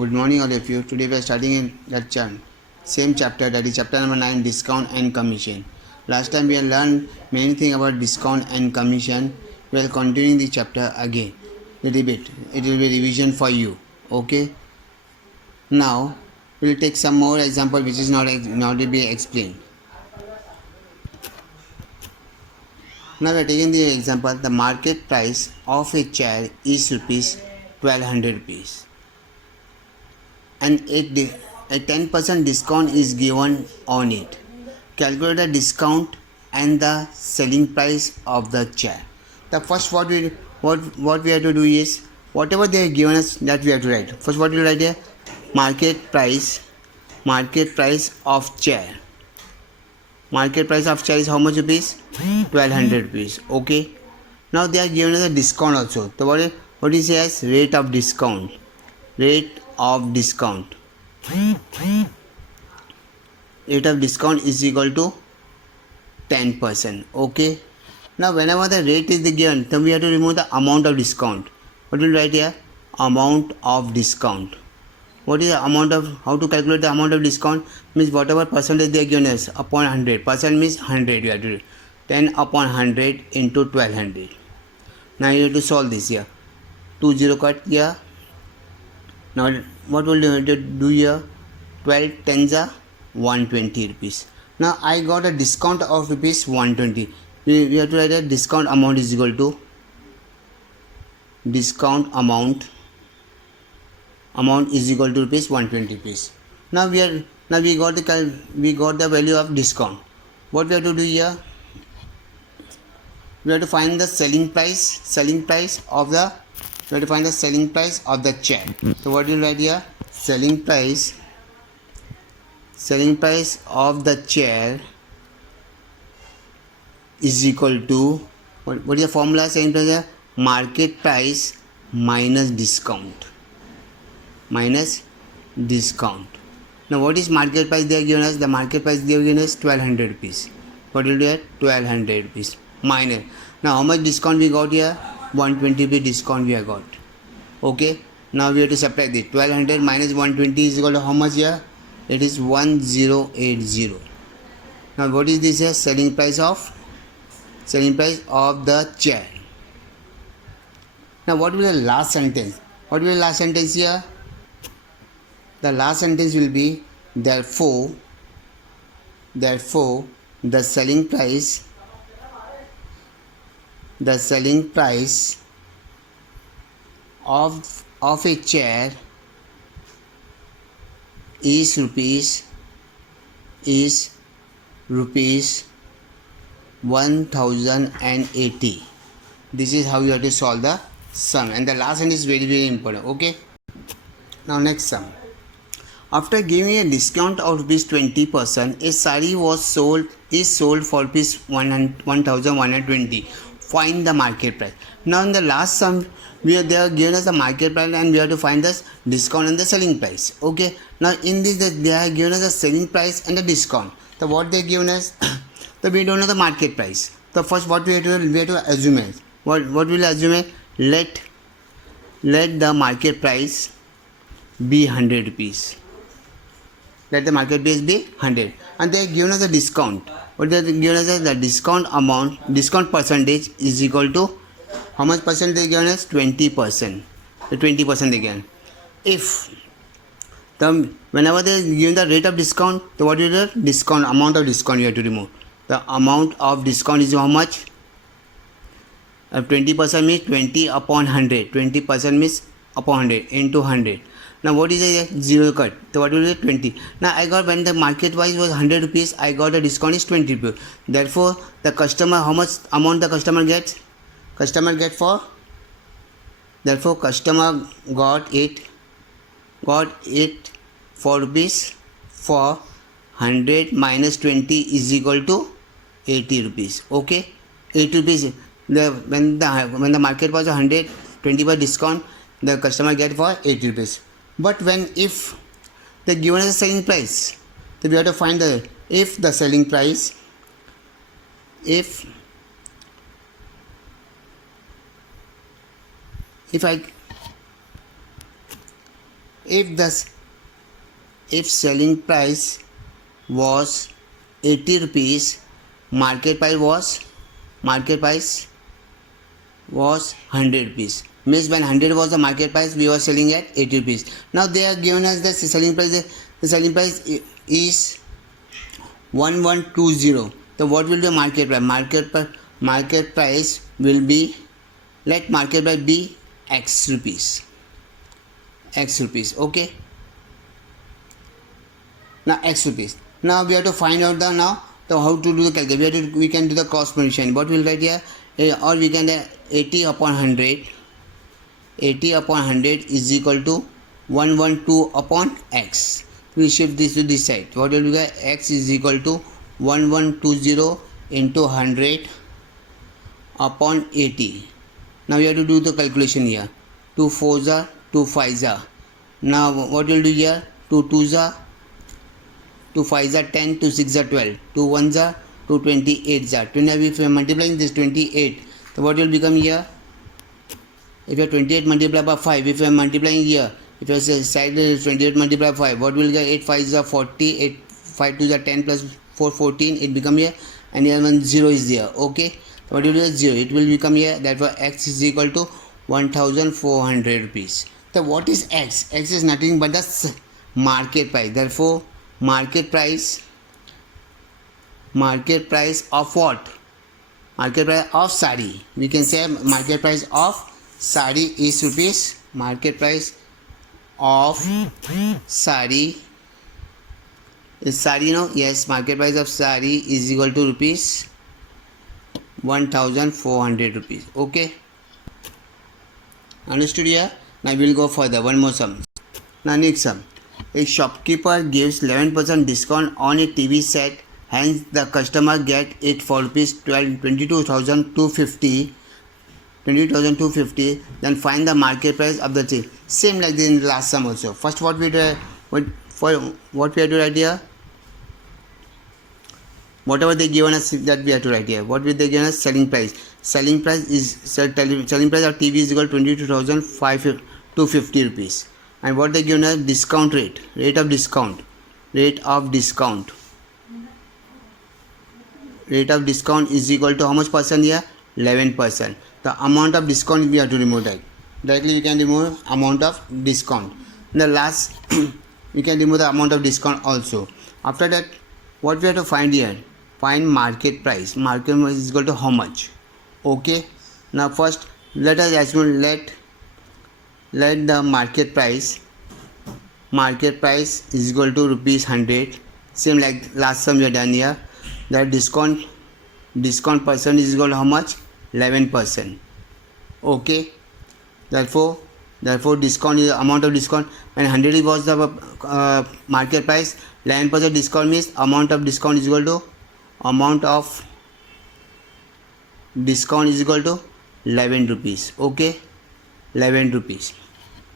Good morning, all of you. Today we are starting in lecture, same chapter, that is chapter number 9, discount and commission. Last time we have learned many things about discount and commission. We are continuing the chapter again, little bit. It will be revision for you. Okay. Now we will take some more example which is not to be explained. Now we are taking the example. The market price of a chair is rupees 1200 rupees. And a 10% discount is given on it. Calculate the discount and the selling price of the chair. The first what we have to do is whatever they have given us that we have to write. First what we write here, market price of chair. Market price of chair is how much rupees? 1200 rupees. Okay. Now they are given us a discount also. So what is here as rate of discount? Rate of discount is equal to 10%. Okay. Now whenever the rate is given, then we have to remove the amount of discount. What will we write here? Amount of discount. What is the amount of, how to calculate the amount of discount? Means whatever percentage they are given us upon 100. Percent means 100. You have to do 10 upon 100 into 1200. Now you have to solve this here. 2 0 cut here. Now what will you do here? 12 tens are 120 rupees. Now I got a discount of rupees 120. We have to write a discount amount is equal to discount amount is equal to rupees 120 rupees. Now we got the value of discount. What we have to do here? We have to find the selling price of the chair. So what do you write here? Selling price of the chair is equal to what is the formula? Selling price here? Market price minus discount. Now what is market price they are given us? The market price they are given us 1200 rupees. What will do it? 1200 rupees minus. Now how much discount we got here? 120 rupees discount we have got. Okay. Now we have to subtract it. 1200 minus 120 is equal to how much here? It is 1080. Now what is this here? Selling price of the chair. Now what will the last sentence? What will the last sentence here? The last sentence will be therefore the selling price of a chair is rupees 1080. This is how you have to solve the sum, and the last sentence is very, very important. Okay. Now next sum. After giving a discount of rupees 20%, a sari is sold for rupees 1120. Find the market price. Now in the last sum, they are given us the market price and we have to find the discount and the selling price. Okay. Now in this they are given us the selling price and the discount. So what they given us? So we don't know the market price. So first what we have to assume is what will assume? Let the market price be 100 rupees. Let the market price be 100, and they have given us a discount. What they have given us is the discount percentage is equal to how much percent they given us? 20%. The 20% again. If whenever they give the rate of discount, so what is the discount amount of discount you have to remove? The amount of discount is how much? 20% means 20 upon 100. 20% means upon 100 into 100. Now what is a 0 cut? So what will be 20? Now I got, when the market price was 100 rupees, I got a discount is 20 rupees. Therefore the customer, how much amount the customer gets? Customer got it for rupees for 100 minus 20 is equal to 80 rupees. Okay. 80 rupees. When the market was 100, 20% discount, the customer get for 80 rupees. But if they given us a selling price, then we have to find the selling price, if if the if selling price was 80 rupees, market price was 100 rupees. Means when 100 was the market price, we were selling at 80 rupees. Now they are given us the selling price. The selling price is 1120. So what will be the market price? Market price will be, let market price be X rupees. Okay. Now X rupees. Now we have to find out the how to do the calculation. We can do the cost position. What will write here? Or we can 80 upon 100. 80 upon 100 is equal to 112 upon X. We shift this to this side. What will be the X is equal to 1120 into 100 upon 80. Now we have to do the calculation here. 2 4s are 2 5s are. Now what will do here? 2 2s are 2 5s are 10, 2 6s are 12, 2 1s are 2 28s are. If we are multiplying this 28, so what will become here? If you are 28 multiplied by 5, if you are multiplying here, if you are side 28 multiplied by 5, what will get? 8 5s are 40, 8 5 2s are 10 plus 4 14, it become here, and here one 0 is there. Okay, so what will be 0? It will become here. Therefore X is equal to 1400 rupees. So what is X? X is nothing but the market price. Therefore market price of what? Market price of sari. We can say market price of sari is rupees. Market price of sari is sari, no? Yes, market price of sari is equal to rupees 1400 rupees. Okay, understood here? Now we will go further. One more sum. Now next sum. A shopkeeper gives 11% discount on a TV set, hence the customer get it for rupees 22,250. Then find the market price of the thing. Same like in the last sum also. First what we do, what we have to write here? Whatever they given us, that we have to write here. What will they given us? Selling price. Selling price of TV is equal to 22,250 rupees. And what they given us? Discount rate. Rate of discount is equal to how much percent here? 11%. The amount of discount we have to remove that. Directly we can remove amount of discount. In the last we can remove the amount of discount also. After that, what we have to find here? Find market price. Market price is equal to how much? Okay. Now first let us assume let the market price is equal to rupees 100. Same like last sum we have done here. The discount percent is equal to how much? 11%. Okay. Therefore discount is the amount of discount. When 100 was the market price, 11% discount means amount of discount is equal to 11 rupees. Okay, 11 rupees.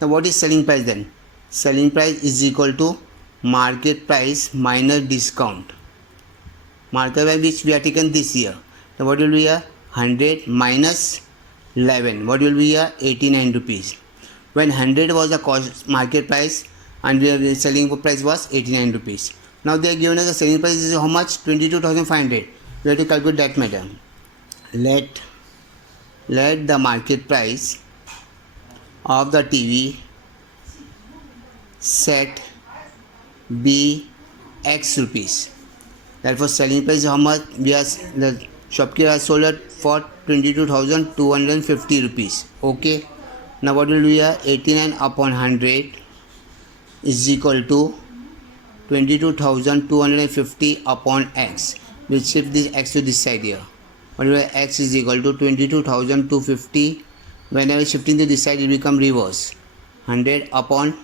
Now what is selling price then? Selling price is equal to market price minus discount. Market price which we have taken this year. So what will be here? 100 minus 11. What will be here? 89 rupees. When 100 was the cost market price and the selling price was 89 rupees. Now they are given us the selling price is how much? 22,500. We have to calculate that matter. Let the market price of the TV set be X rupees. Therefore selling price is how much? The shopkeeper has sold it for 22,250 rupees. Okay. Now what will be here? 89 upon 100 is equal to 22,250 upon X. We'll shift this X to this side here. What will be X is equal to 22,250. Whenever shifting to this side, it will become reverse. 100 upon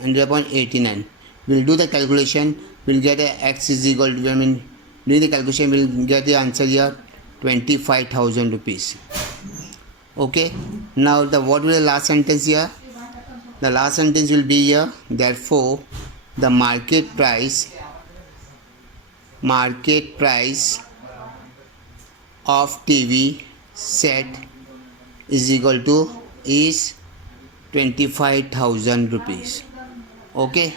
89. We'll do the calculation. We'll get a X is equal to, doing the calculation, we'll get the answer here, 25,000 rupees. Okay. Now what will the last sentence here? The last sentence will be here. Therefore, the market price of TV set is equal to 25,000 rupees. Okay,